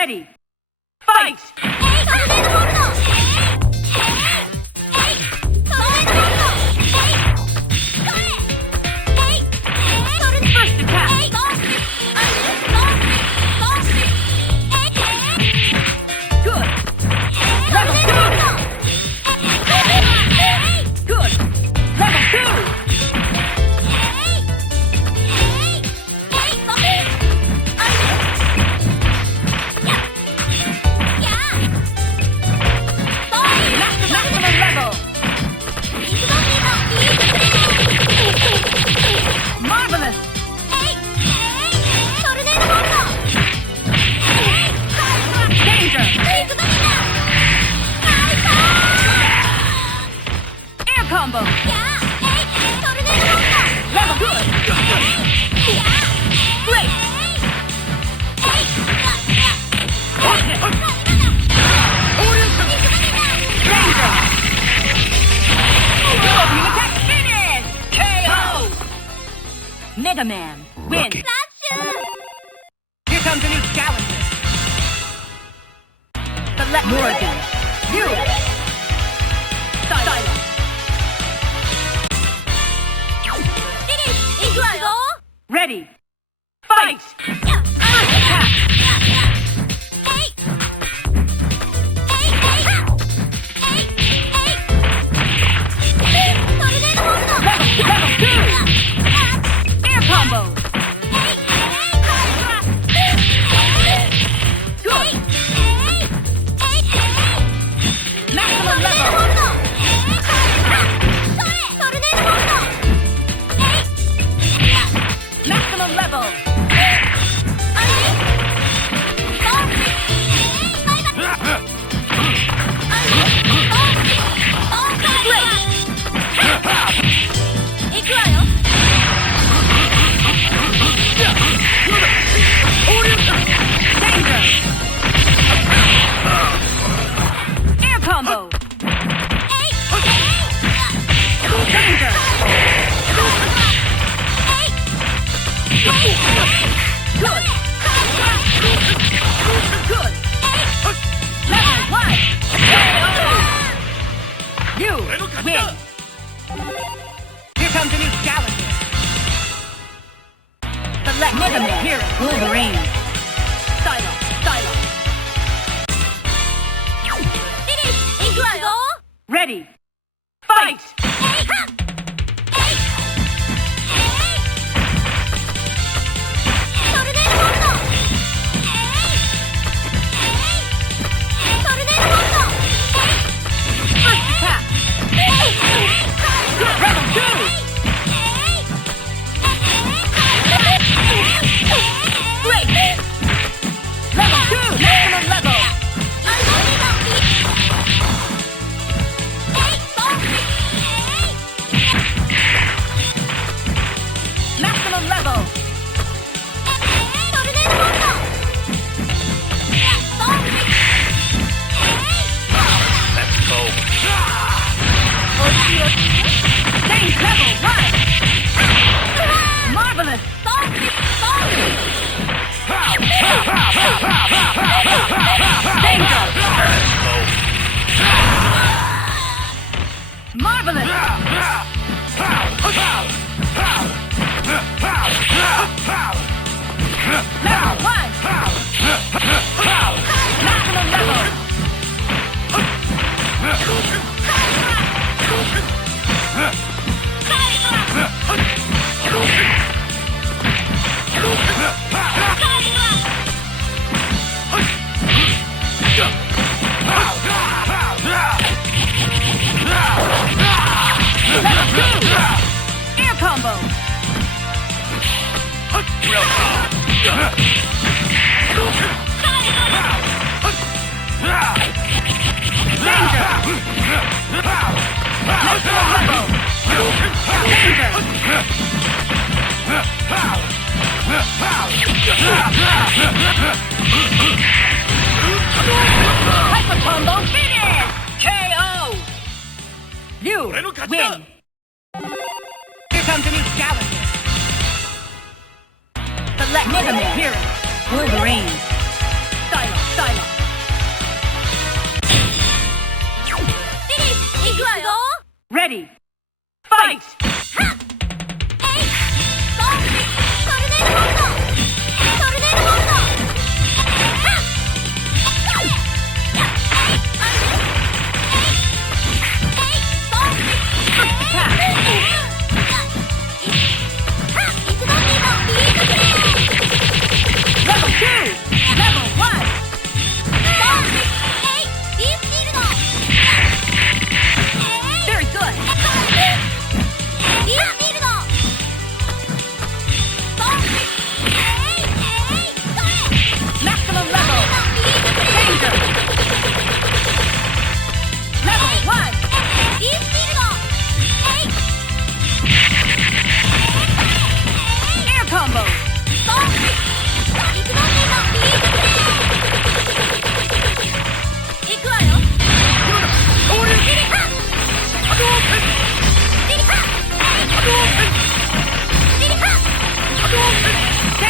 Ready. Fight! First attack! Good! Level 2! Good! Level 2! Maximum level! Marvelous! Danger! Air combo! Level good! Great! Danger! Opening attack finish! KO! Mega Man, win! Here comes a new challenger. Select Morgan. You! Silence! Ready! Fight! First attack! Level 2! Air combo! Good! Maximum level! Maximum level! Danger! Air combo! Danger! Good! Good! Level 1! You win! Here comes a new challenger. Select Mega Man here, Wolverine. Silence! Ready! Fight! First attack! Level 2! Great! Level 2! Maximum level! Maximum level! Let's go. Change level 1! Marvelous! Danger! Marvelous! Level 1! Maximum level! Level 2! Air combo! Hyper combo finish! KO! You win! Here comes a new challenger. Select Mega Man Hero, Wolverine. Silence! Ready. Fight! Level 2! Level 1! Very good! Maximum level! Danger! Level 1! Air combo!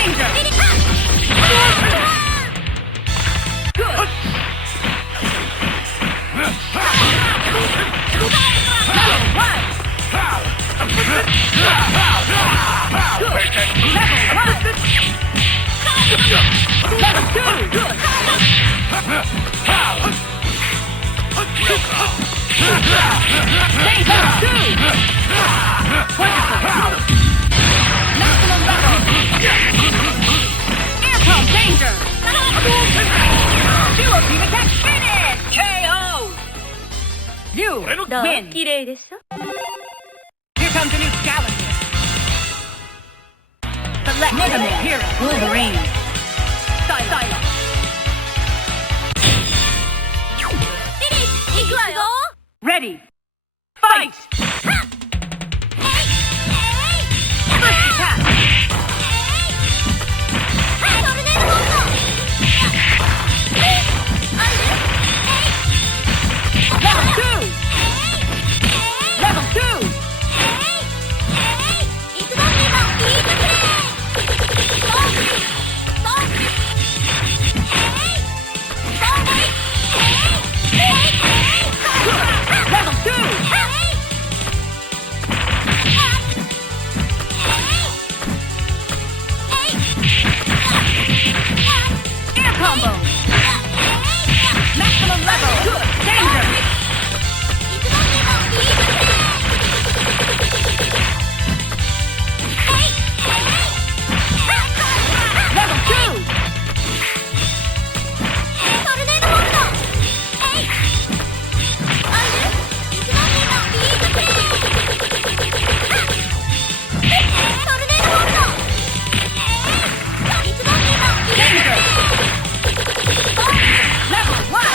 Danger! Good! Level 1! Good! Level 1! Level 2! Good! Danger! 2! Wonderful! Maximum level! Aircom danger! Duo team attack finish! KO! You win! Here comes a new challenger. Select Mega Man Hero Wolverine. Silence. Ready. Fight! First attack! Level 2! Level 2! Level 2! Air combo! Maximum level! Good! Danger! Level 2! Danger! Level 1! Level 1!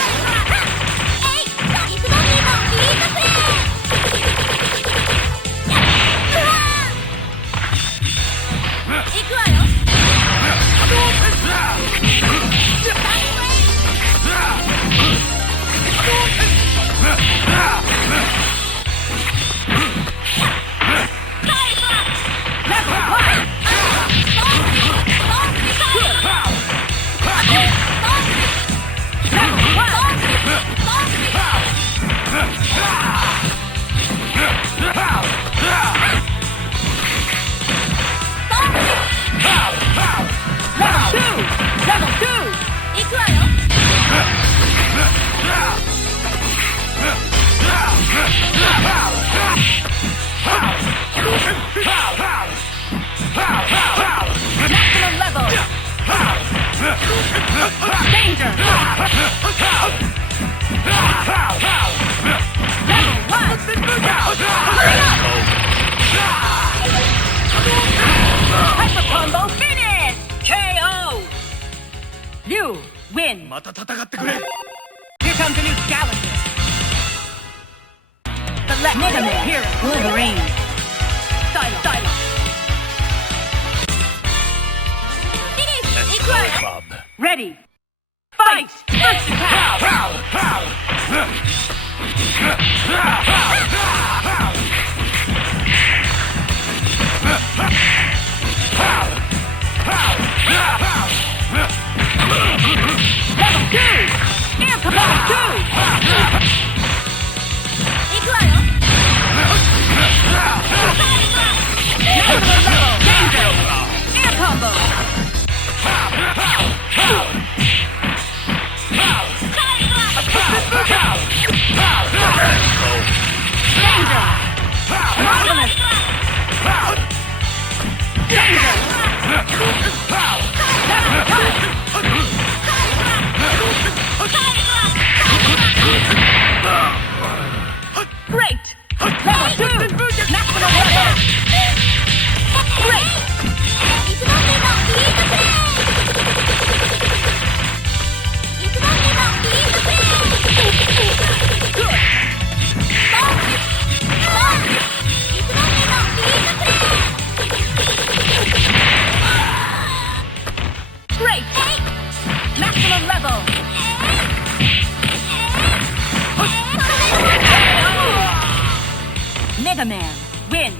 Level 2! Maximum level! Danger! Level 1! Hurry up! Hyper combo finish! KO! You win! Here comes a new challenger. Select Mega Man Hero Wolverine. Silence. Ready. Fight! First attack! Level 2! Air level 2! Maximum level. Mega Man, win.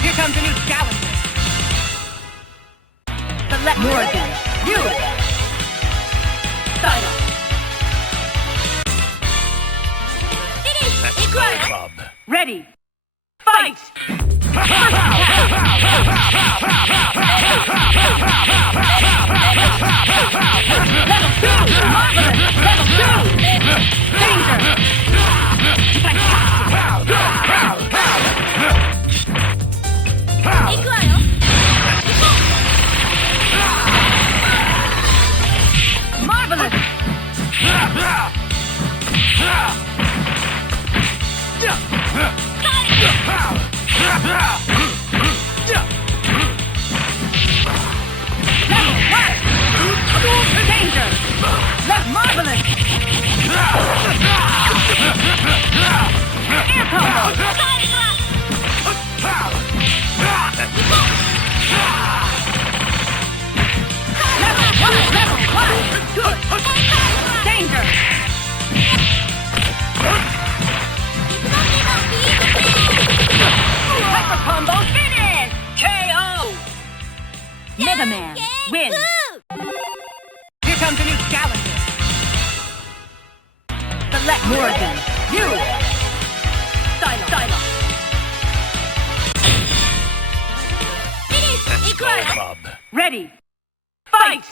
Here comes a new challenger. Select Morgan, you. Silence. Let's go, Bob. Ready. Fight! Level 2! Marvelous! Level 2! Danger! Marvelous! Danger! That's marvelous! Air combo! Level 1! Good! Danger! Hyper combo finish! KO! Mega Man, win! Here comes a new challenger. Select Morgan, you! Silence. Let's go, Bob. Ready. Fight!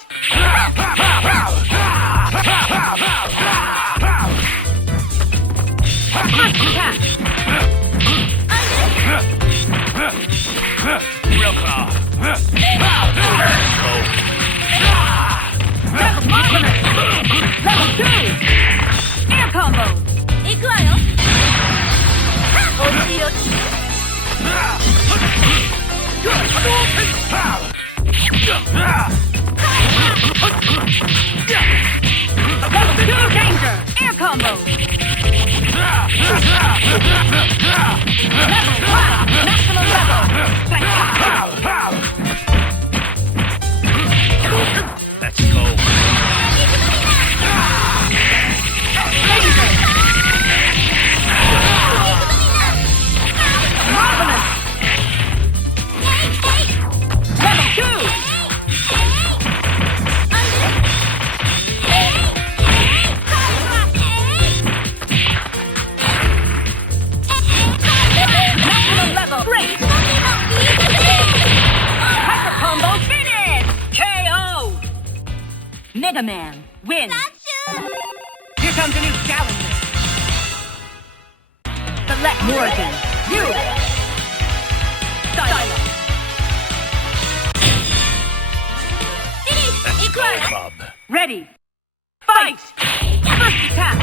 First attack! Real claw. Let's go. Level marvelous! Level 2! Air combo! Level 2 danger! Air combo! Level 1! Maximum level! Let's go. Danger! Marvelous! Level 2! Maximum level! Great! Hyper combo finish! KO! Mega Man, win! Here comes a new challenger. Select Morgan, you! Silence. Let's go, Bob. Ready. Fight! First attack!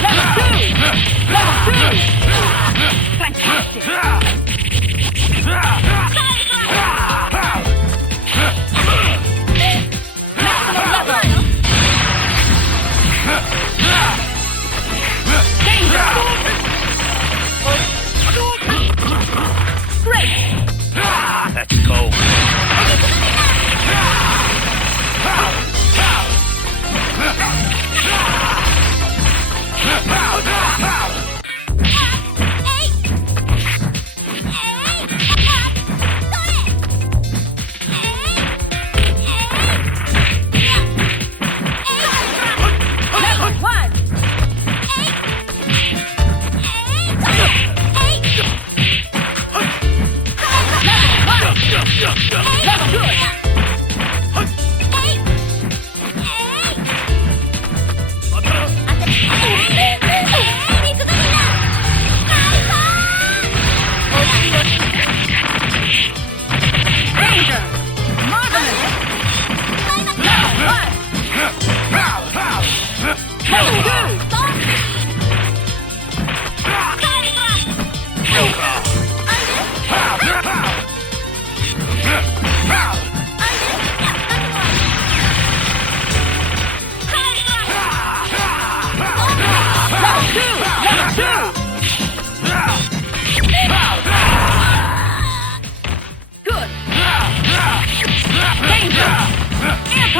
Level 2! Level 2! Fantastic! Maximum level! Danger!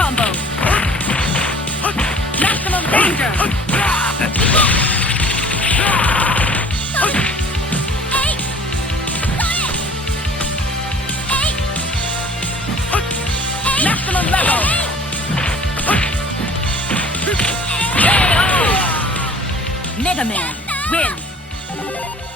combo. Maximum danger. Maximum level. Mega Man wins.